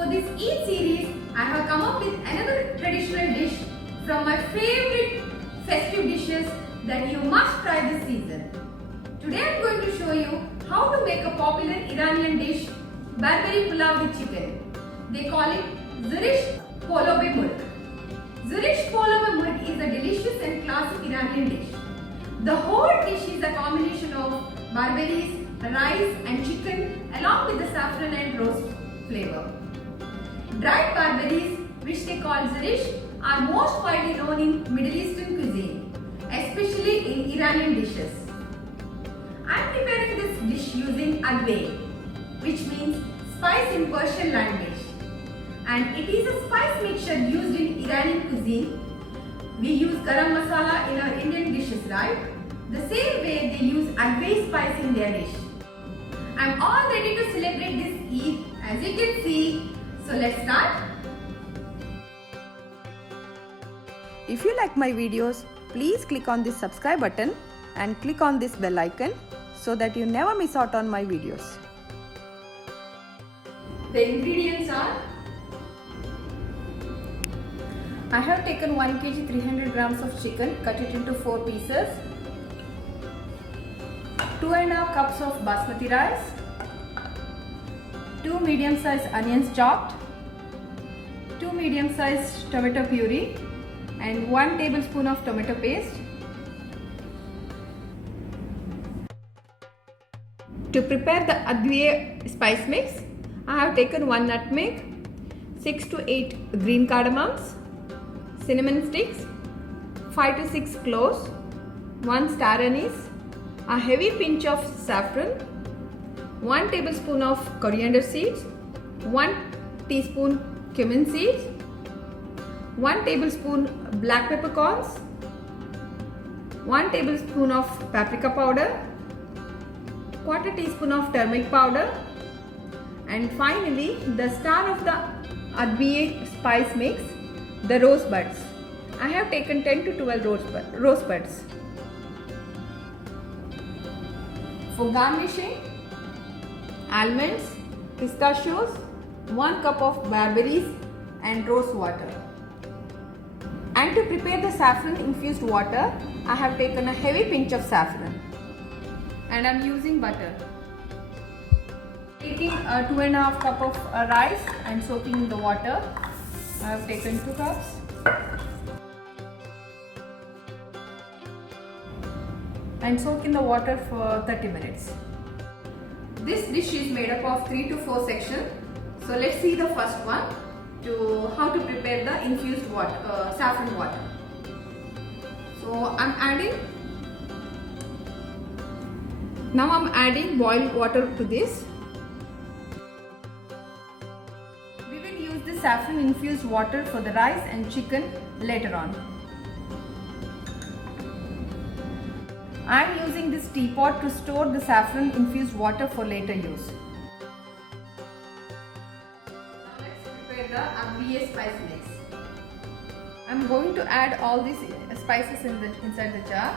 For this Eid series, I have come up with another traditional dish from my favorite festive dishes that you must try this season. Today I am going to show you how to make a popular Iranian dish, Barbary pulao with chicken. They call it Zirish Polobe Murk. Zirish Polobe Murk is a delicious and classic Iranian dish. The whole dish is a combination of barberries, rice and chicken along with the saffron and roast flavor. Dried barberries, which they call zirish, are most widely known in Middle Eastern cuisine, especially in Iranian dishes. I am preparing this dish using adwe, which means spice in Persian language. And it is a spice mixture used in Iranian cuisine. We use garam masala in our Indian dishes, right? The same way they use adwe spice in their dish. I am all ready to celebrate this Eid, as you can see. So let's start. If you like my videos, please click on this subscribe button and click on this bell icon so that you never miss out on my videos. The ingredients are: I have taken 1 kg 300 grams of chicken, cut it into 4 pieces, 2.5 cups of basmati rice, 2 medium-sized onions chopped, 2 medium-sized tomato puree and 1 tablespoon of tomato paste. To prepare the adwe spice mix, I have taken 1 nutmeg, 6 to 8 green cardamoms, cinnamon sticks, 5 to 6 cloves, 1 star anise, a heavy pinch of saffron, 1 tablespoon of coriander seeds, 1 teaspoon cumin seeds, 1 tablespoon black peppercorns, 1 tablespoon of paprika powder, quarter teaspoon of turmeric powder, and finally the star of the adwe spice mix, the rose buds. I have taken 10 to 12 rose buds. For garnishing, almonds, pistachios, 1 cup of barberries and rose water. And to prepare the saffron infused water, I have taken a heavy pinch of saffron. And I am using butter. Taking a 2.5 cup of rice and soaking in the water. I have taken 2 cups. And soak in the water for 30 minutes. This dish is made up of 3 to 4 sections. So let's see the first one, to how to prepare the infused water, saffron water. So I'm adding boiled water to this. We will use the saffron infused water for the rice and chicken later on. I am using this teapot to store the saffron infused water for later use. Now let's prepare the adwe spice mix. I am going to add all these spices inside the jar.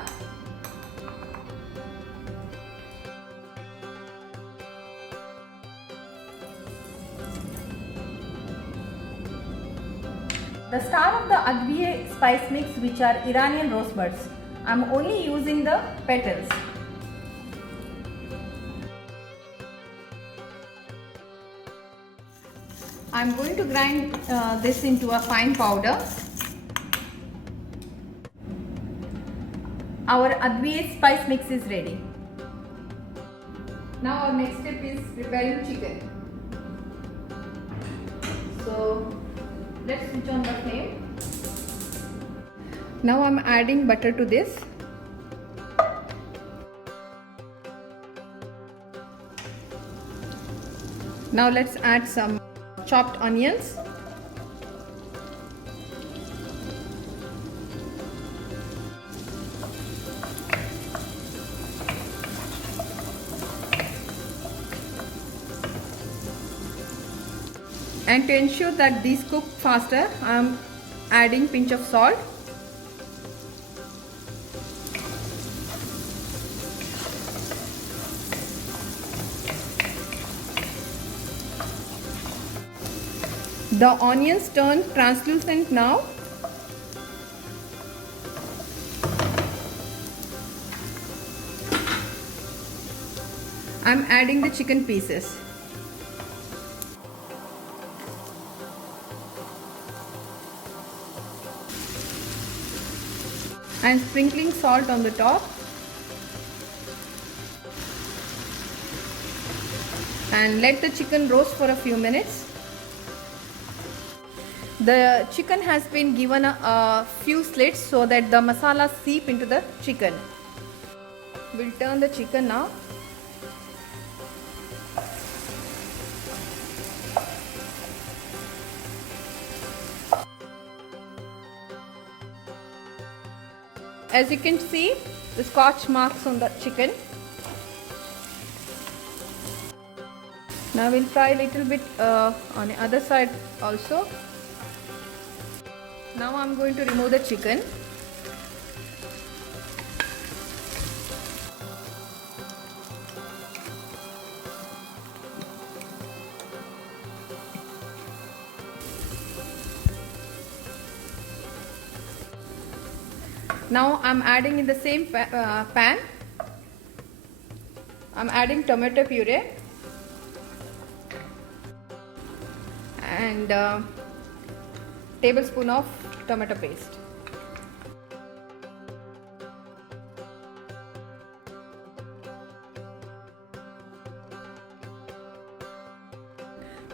The star of the adwe spice mix, which are Iranian rosebuds. I am only using the petals. I am going to grind this into a fine powder. Our adwe spice mix is ready. Now our next step is preparing chicken. So let's switch on the flame. Now I am adding butter to this. Now let's add some chopped onions. And to ensure that these cook faster, I am adding pinch of salt. The onions turn translucent now. I'm adding the chicken pieces. I'm sprinkling salt on the top. And let the chicken roast for a few minutes. The chicken has been given a few slits so that the masala seep into the chicken. We'll turn the chicken now. As you can see, the scotch marks on the chicken. Now we'll fry a little bit on the other side also. Now I'm going to remove the chicken. Now I'm adding in the same pan, I'm adding tomato puree and tablespoon of tomato paste.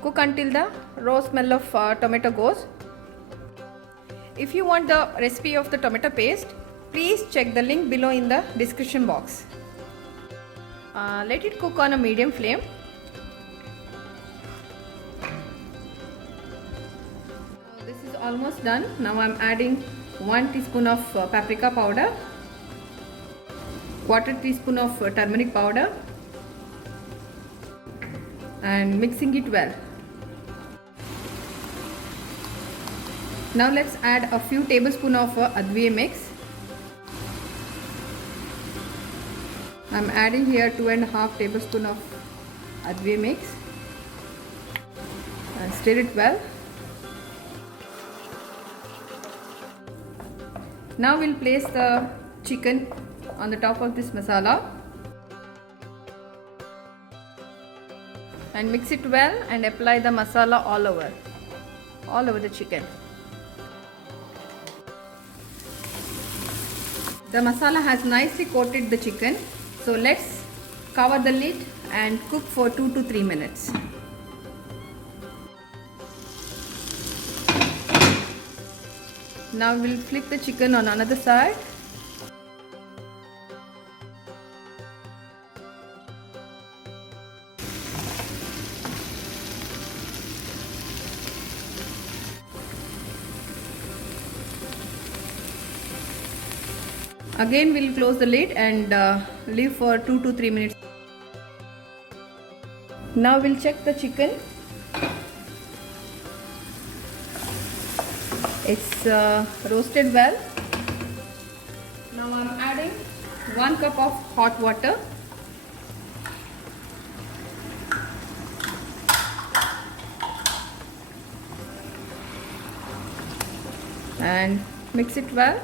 Cook until the raw smell of tomato goes. If you want the recipe of the tomato paste, please check the link below in the description box. Let it cook on a medium flame. This is almost done. Now I'm adding 1 teaspoon of paprika powder, 1/4 teaspoon of turmeric powder and mixing it well. Now let's add a few tablespoons of advieh mix. I'm adding here 2.5 tablespoons of advieh mix and stir it well. Now we'll place the chicken on the top of this masala and mix it well and apply the masala all over the chicken. The masala has nicely coated the chicken, so let's cover the lid and cook for 2 to 3 minutes. Now we'll flip the chicken on another side. Again we'll close the lid and leave for 2 to 3 minutes. Now we'll check the chicken. It's roasted well. Now I'm adding 1 cup of hot water. And mix it well.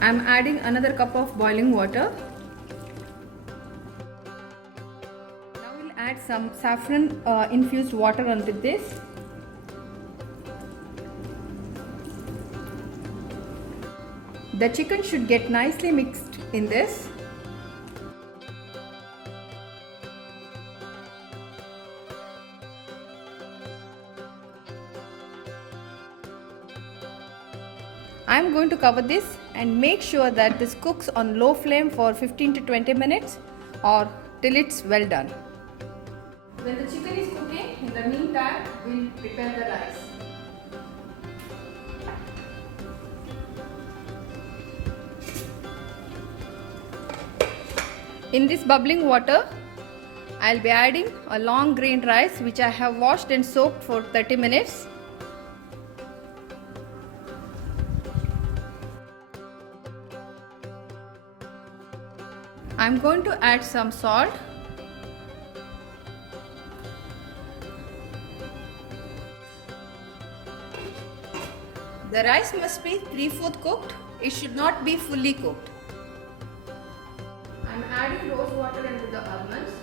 I'm adding another cup of boiling water. Now we'll add some saffron infused water onto this. The chicken should get nicely mixed in this. I'm going to cover this and make sure that this cooks on low flame for 15 to 20 minutes or till it's well done. When the chicken is cooking, in the meantime, we'll prepare the rice. In this bubbling water, I'll be adding a long grain rice which I have washed and soaked for 30 minutes. I'm going to add some salt The rice must be 3/4 cooked. It should not be fully cooked. I'm adding rose water into the almonds.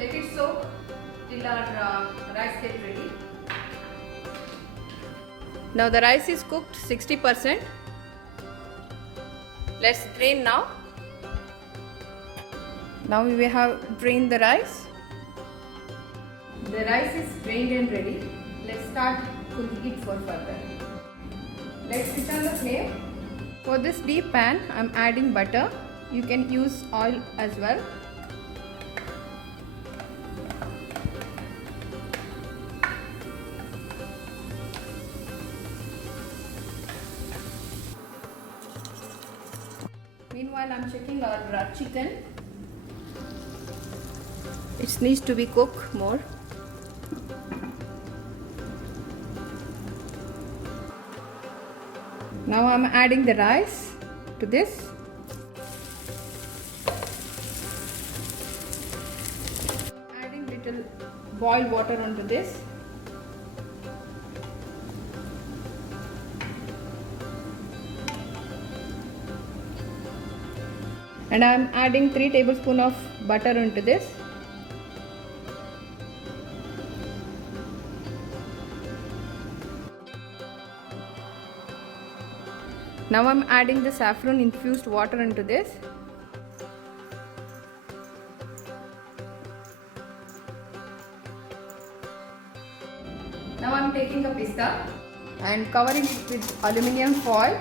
Let it soak till our rice gets ready. Now the rice is cooked 60%. Let's drain now. Now we have drained the rice. The rice is drained and ready. Let's start cooking it for further. Let's switch on the flame. For this deep pan, I'm adding butter. You can use oil as well. Meanwhile, I'm checking our chicken. It needs to be cooked more. Now I'm adding the rice to this. Adding little boiled water onto this. And I'm adding 3 tablespoons of butter into this. Now I'm adding the saffron infused water into this. Now I'm taking a pista and covering it with aluminium foil.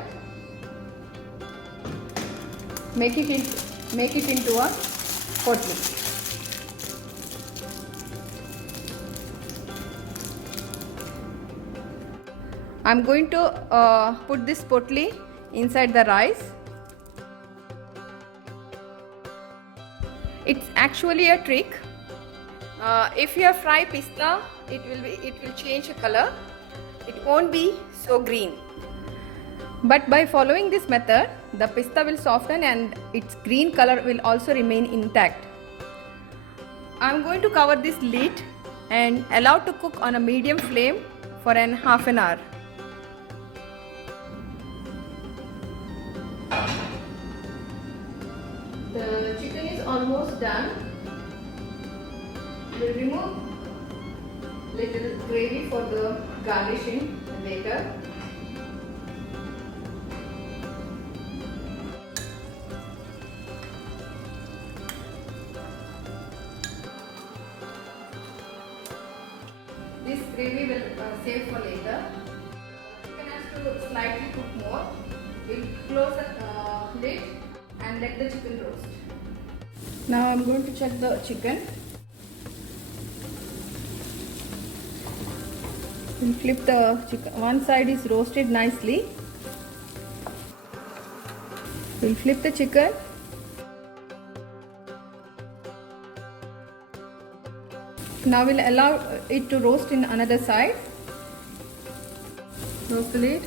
Make it into a potli. I'm going to put this potli inside the rice. It's actually a trick. If you fry pista, it will change the color. It won't be so green. But by following this method, the pista will soften and its green color will also remain intact. I'm going to cover this lid and allow to cook on a medium flame for half an hour. The chicken is almost done. We'll remove little gravy for the garnishing later. This gravy will save for later. Chicken has to slightly cook more. We'll close the lid and let the chicken roast. Now I'm going to check the chicken. We'll flip the chicken. One side is roasted nicely. We'll flip the chicken. Now we'll allow it to roast in another side. Close the lid.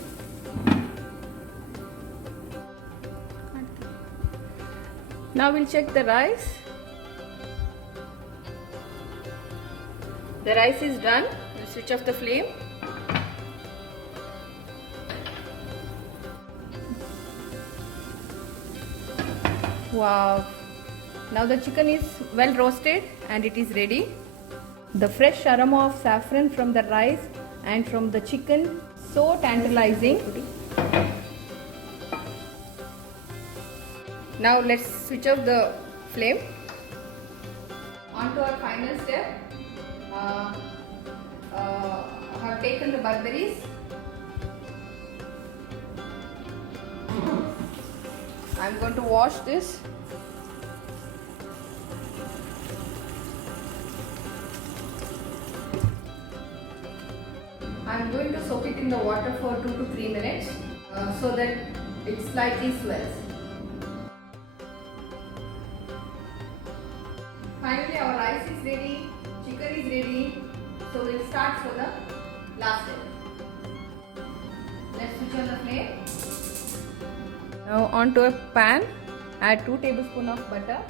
Now we'll check the rice. The rice is done. We'll switch off the flame. Wow! Now the chicken is well roasted and it is ready. The fresh aroma of saffron from the rice and from the chicken, so tantalizing. Now let's switch off the flame. On to our final step. I have taken the barberries. I'm going to wash this. I'm going to soak it in the water for 2 to 3 minutes so that it slightly swells. Finally, our rice is ready, chicken is ready, so we'll start for the last step. Let's switch on the flame. Now onto a pan, add 2 tablespoons of butter.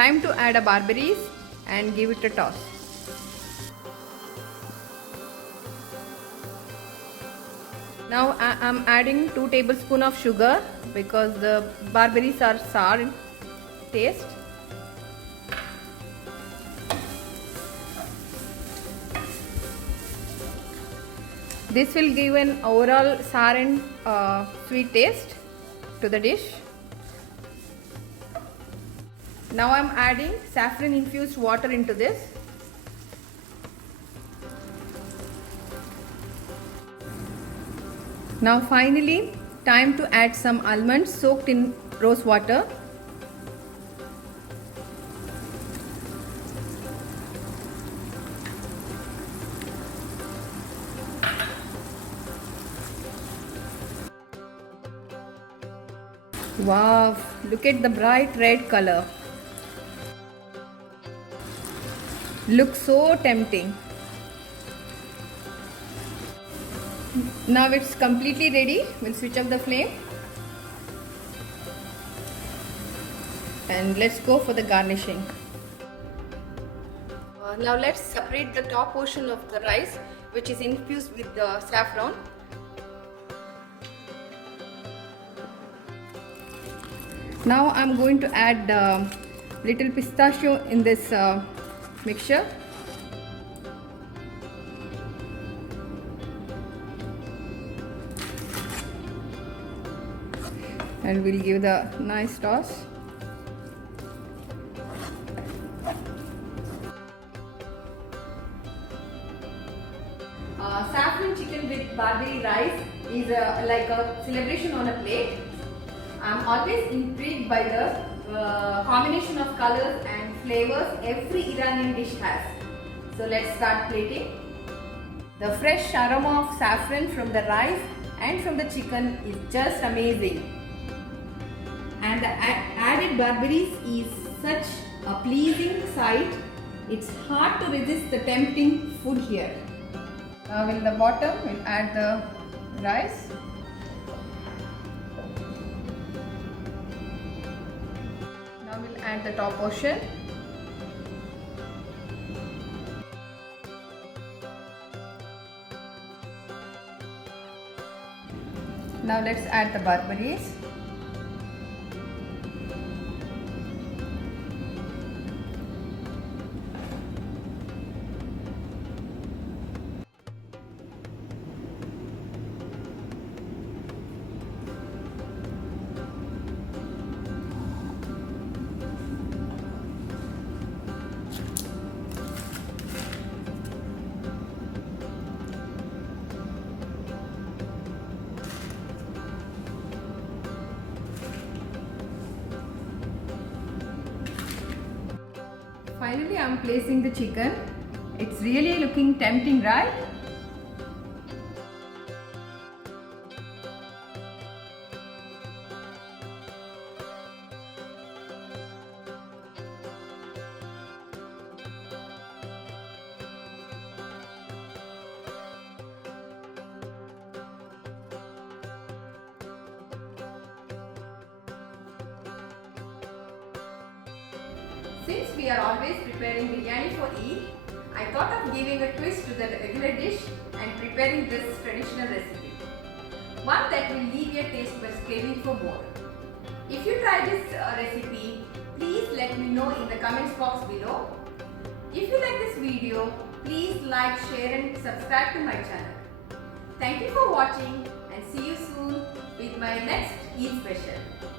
time to add a barberries and give it a toss. Now I am adding 2 tablespoons of sugar because the barberries are sour in taste. This will give an overall sour and sweet taste to the dish. Now I am adding saffron infused water into this. Now finally, time to add some almonds soaked in rose water. Wow, look at the bright red color. Looks so tempting. Now it's completely ready. We'll switch off the flame. And let's go for the garnishing. Now let's separate the top portion of the rice, which is infused with the saffron. Now I'm going to add little pistachio in this mixture. And we'll give the nice toss. Saffron chicken with barberry rice is like a celebration on a plate. I'm always intrigued by the combination of colors and flavors every Iranian dish has. So let's start plating. The fresh aroma of saffron from the rice and from the chicken is just amazing. And the added barberries is such a pleasing sight. It's hard to resist the tempting food here. Now in the bottom we'll add the rice. Now we'll add the top portion. Now let's add the barberries. Finally, I am placing the chicken. It's really looking tempting, right? Since we are always preparing biryani for Eid, I thought of giving a twist to the regular dish and preparing this traditional recipe. One that will leave your taste buds craving for more. If you try this recipe, please let me know in the comments box below. If you like this video, please like, share and subscribe to my channel. Thank you for watching and see you soon with my next Eid special.